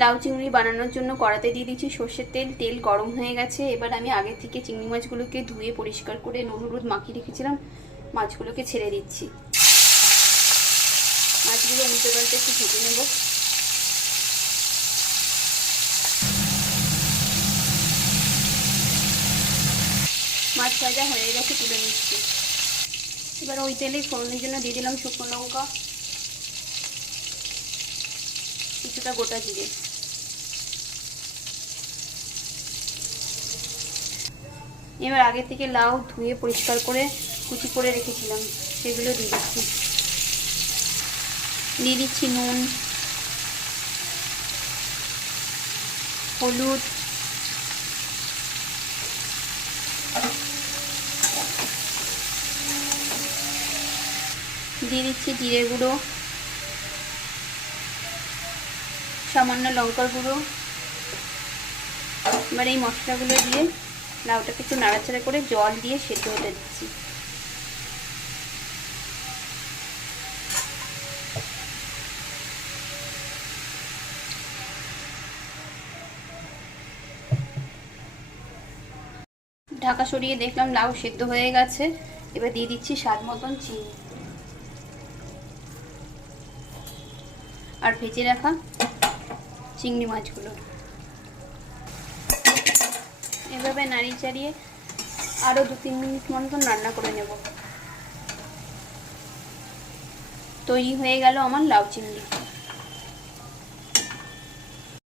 লাউ চিংড়ি বানানোর জন্য কড়াতে দিয়ে দিচ্ছি সর্ষের তেল। তেল গরম হয়ে গেছে। এবার আমি আগে থেকে চিংড়ি মাছগুলোকে ধুয়ে পরিষ্কার করে নুন হলুদ মাখিয়ে রেখেছিলাম। মাছগুলোকে ছেড়ে দিচ্ছি। মাছগুলো উল্টে পাল্টে একটু ভেজে নেব। মাছ ভাজা হয়ে গেছে, তুলে নিচ্ছি। এবার ওই তেলে ফোড়নের জন্য দিয়ে দিলাম শুকনো লঙ্কা। কিছুটা গোটা জিরে। এবার আগে থেকে লাউ ধুয়ে পরিষ্কার করে কুচি করে রেখেছিলাম, সেগুলো দিয়ে দিচ্ছি। দিয়ে দিচ্ছি নুন, হলুদ। দিয়ে দিচ্ছি জিরে গুঁড়ো। সামান্য লঙ্কার গুঁড়ো। এবার এই মশলাগুলো দিয়ে লাউটাকে একটু নাড়াচাড়া করে জল দিয়ে সেদ্ধ হতে দিচ্ছি। ঢাকা সরিয়ে দেখলাম লাউ সেদ্ধ হয়ে গেছে। এবার দিয়ে দিচ্ছি স্বাদ মতন চিনি। আর ভেজে রাখা চিংড়ি মাছগুলো। এভাবে নাড়িয়ে চাড়িয়ে আরও দু তিন মিনিট মতন রান্না করে নেব। তৈরি হয়ে গেল আমার লাউ চিংড়ি।